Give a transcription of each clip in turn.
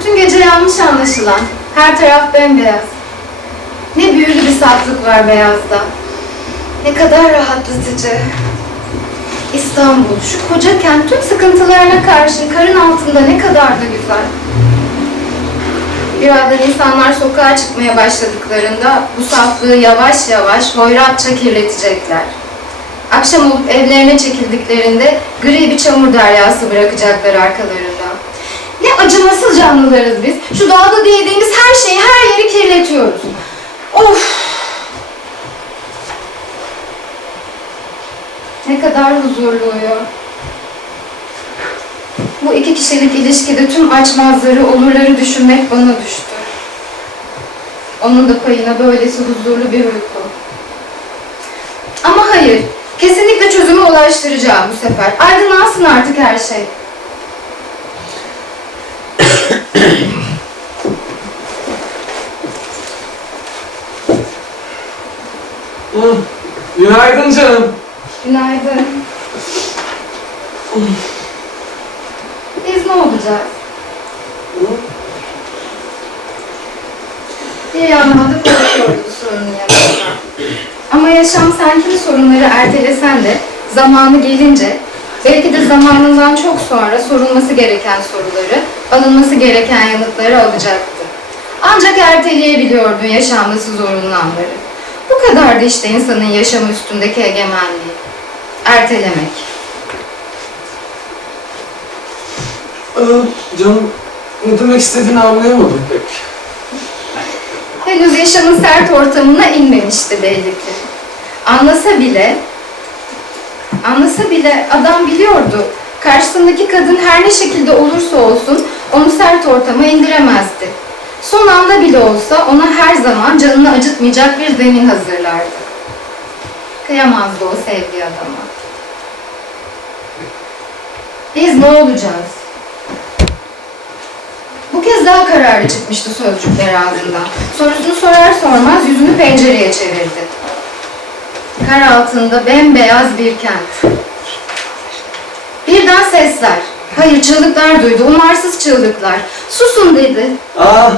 bütün gece yanlış anlaşılan. Her taraf bembeyaz. Ne büyülü bir saflık var beyazda. Ne kadar rahatlatıcı. İstanbul, şu koca kent tüm sıkıntılarına karşı karın altında ne kadar da güzel. Birazdan insanlar sokağa çıkmaya başladıklarında bu saflığı yavaş yavaş hoyratça kirletecekler. Akşam olup evlerine çekildiklerinde gri bir çamur deryası bırakacaklar arkalarında. Ne acımasız canlılarız biz. Şu doğada değdiğimiz her şeyi, her yeri kirletiyoruz. Of! Ne kadar huzurlu uyuyor. Bu iki kişilik ilişkide tüm açmazları, olurları düşünmek bana düştü. Onun da payına böylesi huzurlu bir uyku. Ama hayır, kesinlikle çözüme ulaştıracağım bu sefer. Aydınlansın artık her şey. Günaydın canım. Günaydın. Biz ne olacağız? Bir yandan da korkuyordu bu sorunun yanında. Ama yaşam sen kimi sorunları ertelesen de zamanı gelince belki de zamanından çok sonra sorulması gereken soruları, alınması gereken yanıtları alacaktı. Ancak erteleyebiliyordun yaşanması zorunlu anları. Bu kadardı işte insanın yaşamı üstündeki egemenliği. Ertelemek. Ee, canım ne demek istediğini anlayamadım pek. Henüz yaşamın sert ortamına inmemişti belli ki. Anlasa bile, anlasa bile adam biliyordu. Karşısındaki kadın her ne şekilde olursa olsun sert ortama indiremezdi. Son anda bile olsa ona her zaman canını acıtmayacak bir zemin hazırlardı. Kıyamazdı o sevdiği adama. Biz ne olacağız? Bu kez daha kararlı çıkmıştı sözcükler ağzından. Sorusunu sorar sormaz yüzünü pencereye çevirdi. Kar altında bembeyaz bir kent. Birden sesler. Hayır çığlıklar duydu. Umarsız çığlıklar. Susun dedi. Aa, Ah,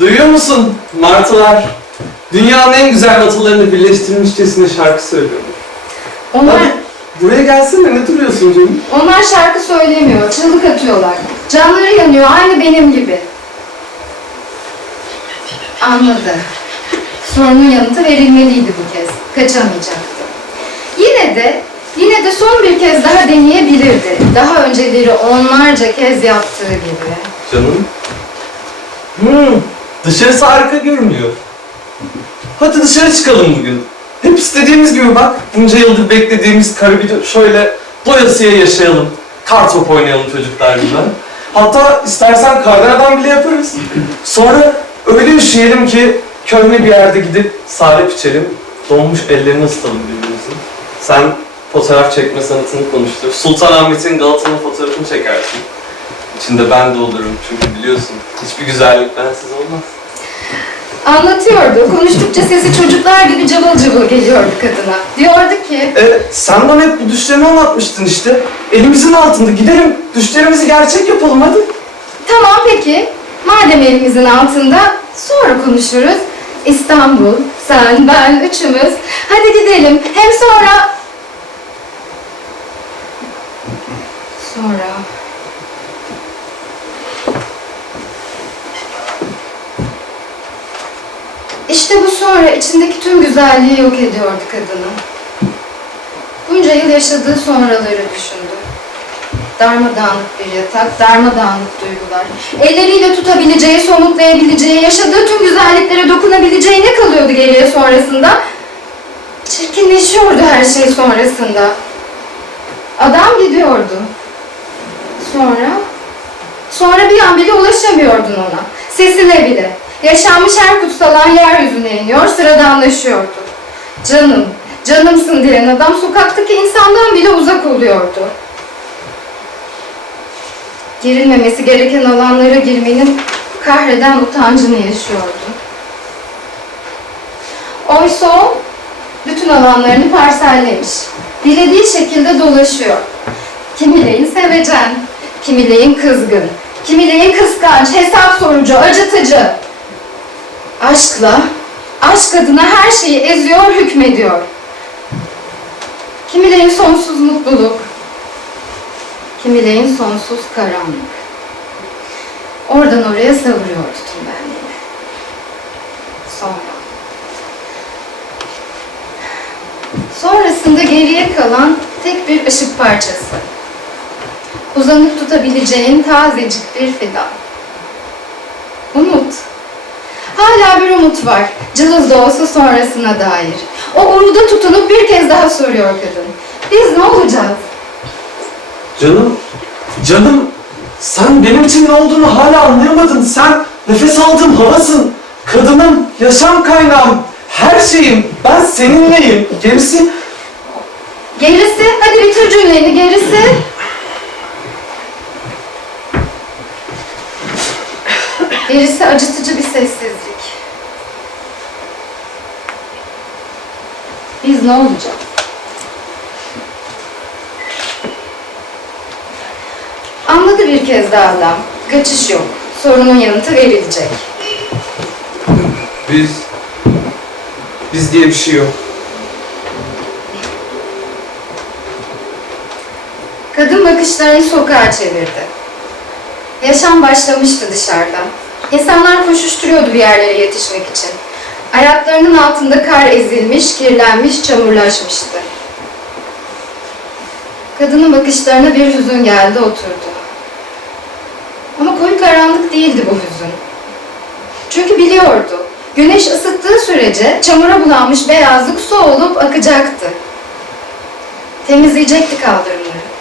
duyuyor musun martılar? Dünyanın en güzel notalarını birleştirmişçesine şarkı söylüyorlar. Onlar, Hadi buraya gelsene ne duruyorsun canım? onlar şarkı söylemiyor. Çığlık atıyorlar. Canları yanıyor. Aynı benim gibi. Anladı. Sorunun yanıtı verilmeliydi bu kez. Kaçamayacaktı. Yine de Yine de son bir kez daha deneyebilirdi. Daha önceleri onlarca kez yaptığı gibi. Canım. Hmm, dışarısı harika görünüyor. Hadi dışarı çıkalım bugün. Hep istediğimiz gibi bak. Bunca yıldır beklediğimiz Karabük şöyle doyasıya yaşayalım. Kar top oynayalım çocuklar gibi. Hatta istersen kardan adam bile yaparız. Sonra öyle üşüyelim ki köhne bir yerde gidip salep içelim. Donmuş ellerini ısıtalım birbirimizin. Sen fotoğraf çekme sanatını konuştur. Sultanahmet'in Galata'nın fotoğrafını çekersin. İçinde ben de olurum çünkü biliyorsun hiçbir güzellik bensiz olmaz. Anlatıyordu. Konuştukça sesi çocuklar gibi cıvıl cıvıl geliyordu kadına. Diyordu ki, E, sen bana hep bu düşlerini anlatmıştın işte. Elimizin altında gidelim düşlerimizi gerçek yapalım hadi. tamam peki, madem elimizin altında sonra konuşuruz. İstanbul, sen, ben, üçümüz. Hadi gidelim. Hem sonra... Sonra... İşte bu sonra içindeki tüm güzelliği yok ediyordu kadının. Bunca yıl yaşadığı sonraları düşündü. Darmadağınık bir yatak, darmadağınık duygular. Elleriyle tutabileceği, somutlayabileceği, yaşadığı tüm güzelliklere dokunabileceği ne kalıyordu geriye sonrasında? Çirkinleşiyordu her şey sonrasında. Adam gidiyordu. Sonra? Sonra bir an bile ulaşamıyordun ona. Sesine bile. Yaşanmış her kutsalan yeryüzüne iniyor, sıradanlaşıyordu. Canım, canımsın diyen adam sokaktaki insandan bile uzak oluyordu. Girilmemesi gereken alanlara girmenin kahreden utancını yaşıyordu. Oysa o bütün alanlarını parsellemiş. Dilediği şekilde dolaşıyor. Kimileyin sevecen, kimileyin kızgın, Kimileyin kıskanç, hesap sorucu, acıtıcı. Aşkla, aşk adına her şeyi eziyor, hükmediyor. Kimileyin sonsuz mutluluk, kimileyin sonsuz karanlık. Oradan oraya savuruyor tutum benliğini. Sonra. Sonrasında geriye kalan tek bir ışık parçası. Uzanıp tutabileceğin tazecik bir fidan. Umut. Hala bir umut var. Cılız da olsa sonrasına dair. O umuda tutunup bir kez daha soruyor kadın. Biz ne olacağız? Canım, canım sen benim için ne olduğunu hala anlayamadın. Sen nefes aldığım havasın. Kadınım, yaşam kaynağım, her şeyim. Ben seninleyim. Gerisi Gerisi, hadi bitir cümleni, gerisi. Gerisi acıtıcı bir sessizlik. Biz ne olacağız? Anladı bir kez daha adam. Kaçış yok. Sorunun yanıtı verilecek. biz biz diye bir şey yok. Kadın bakışlarını sokağa çevirdi. Yaşam başlamıştı dışarıda. İnsanlar koşuşturuyordu bir yerlere yetişmek için. Ayaklarının altında kar ezilmiş, kirlenmiş, çamurlaşmıştı. Kadının bakışlarına bir hüzün geldi, oturdu. Ama koyu karanlık değildi bu hüzün. Çünkü biliyordu. Güneş ısıttığı sürece çamura bulanmış beyazlık su olup akacaktı. Temizleyecekti kaldırımları.